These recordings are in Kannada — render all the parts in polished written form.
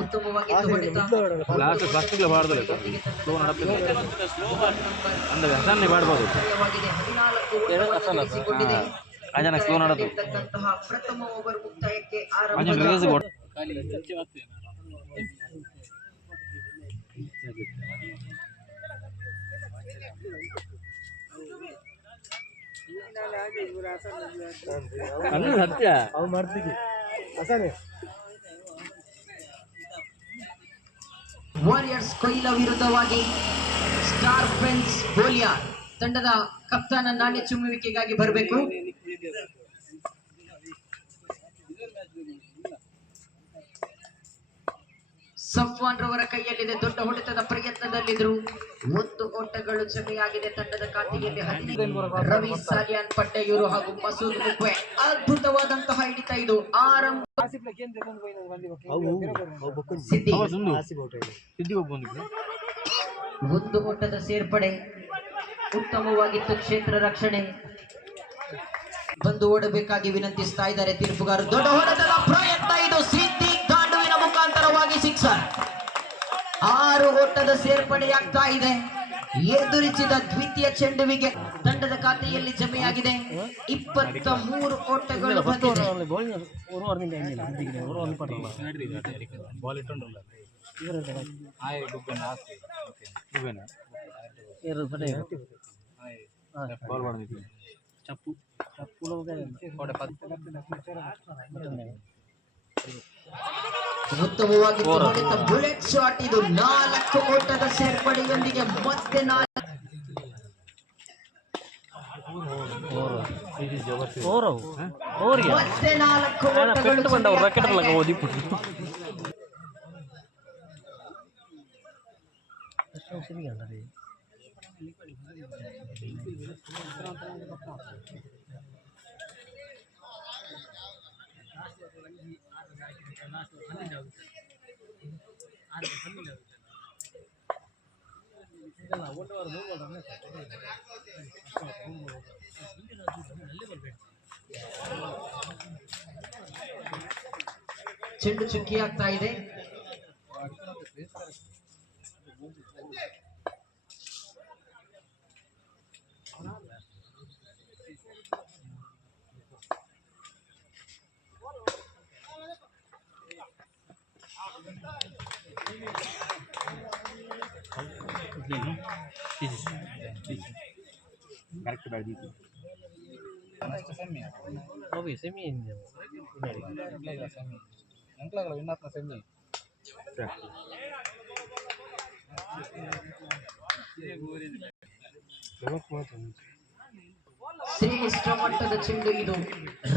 ಉತ್ತಮವಾಗಿ ಪ್ರಥಮ ಓವರ್ ಮುಕ್ತಾಯಕ್ಕೆ ವಾರಿಯರ್ಸ್ ಕೊಯ್ಲಾ ವಿರುದ್ಧವಾಗಿ ಸ್ಟಾರ್ ಫ್ರೆಂಡ್ಸ್ ಬೋಲಿಯಾರ್ ತಂಡದ ಕಪ್ತಾನ ನಾಣ್ಯ ಚುಮ್ಮುವಿಕೆಗಾಗಿ ಬರಬೇಕು. ಸಫ್ವಾನ್ ರವರ ಕೈಯಲ್ಲಿದೆ. ದೊಡ್ಡ ಹೊಡೆತದ ಪ್ರಯತ್ನದಲ್ಲಿದ್ರು. 1 ಓಟಗಳು ಜಮೆಯಾಗಿದೆ ತಂಡದ ಖಾತೆಯಲ್ಲಿ. ರವಿ ಸಾಲಿಯಾನ್ ಪಟ್ಟೆಯೂರು ಹಾಗೂ ಮಸೂದ್ ಮುಕ್ವೆ ಅದ್ಭುತವಾದಂತಹ ಹಿಡಿತ. ಇದು ಆರಂಭ. ಒಂದು ಓಟದ ಸೇರ್ಪಡೆ ಉತ್ತಮವಾಗಿತ್ತು. ಕ್ಷೇತ್ರ ರಕ್ಷಣೆ ಬಂದು ಓಡಬೇಕಾಗಿ ವಿನಂತಿಸ್ತಾ ಇದ್ದಾರೆ ತೀರ್ಪುಗಾರರು. ದೊಡ್ಡ ಹೊಡೆತದ ಪ್ರಯತ್ನ. ಇದು ಸಿದ್ದಿ ದಾಂಡುವಿನ ಮುಖಾಂತರವಾಗಿ ಸಿಕ್ಸರ್. 6 ಓಟದ ಸೇರ್ಪಡೆಯಾಗ್ತಾ ಇದೆ. ಎದುರಿಸಿದ ದ್ವಿತೀಯ ಚೆಂಡುವಿಗೆ ತಂಡದ ಖಾತೆಯಲ್ಲಿ ಜಮೆಯಾಗಿದೆ 23 ಓಟಗಳು ಬಂದಿದೆ. ಉತ್ತಮವಾಗಿ ಬುಲೆಟ್ ಶಾಟ್. ಇದು 4 ಓಟದ ಸೇರ್ಪಡೆಯೊಂದಿಗೆ ಮತ್ತೆ 4 ಚೆಂಡು ಚುಕ್ಕಿ ಆಗ್ತಾ ಇದೆ. ಕರೆಕ್ಟ್ ಬೆಳೆದಿತ್ತು. ಸೆಮಿ ಶ್ರೇಷ್ಠ ಮಟ್ಟದ ಚೆಂಡು. ಇದು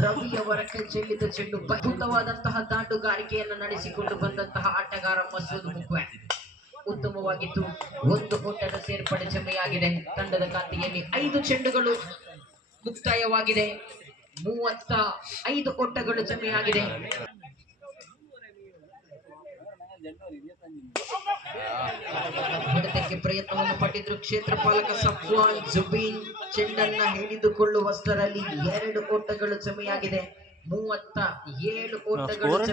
ರವಿಯವರ ಕೈ ಚೆಲ್ಲಿದ ಚೆಂಡು. ಅದ್ಭುತವಾದಂತಹ ದಾಂಡುಗಾರಿಕೆಯನ್ನು ನಡೆಸಿಕೊಂಡು ಬಂದಂತಹ ಆಟಗಾರ ಮಸೂದ್ ಮುಕ್ವೆ. ಉತ್ತಮವಾಗಿತ್ತು. 1 ಓಟದ ಸೇರ್ಪಡೆ ಜಮೆಯಾಗಿದೆ. ತಂಡದ ಖಾತೆಯಲ್ಲಿ 5 ಚೆಂಡುಗಳು ಮುಕ್ತಾಯವಾಗಿದೆ. 35 ಓಟಗಳು ಜಮೆಯಾಗಿದೆ. ಹೊಡೆತಕ್ಕೆ ಪ್ರಯತ್ನವನ್ನು ಪಟ್ಟಿದ್ರು ಕ್ಷೇತ್ರ ಪಾಲಕ ಸಫ್ವಾನ್ ಜುಬೀನ್. ಚೆಂಡನ್ನ ಹಿಡಿದುಕೊಳ್ಳುವಷ್ಟರಲ್ಲಿ 2 ಓಟಗಳು ಜಮೆಯಾಗಿದೆ. 37 ಓಟಗಳು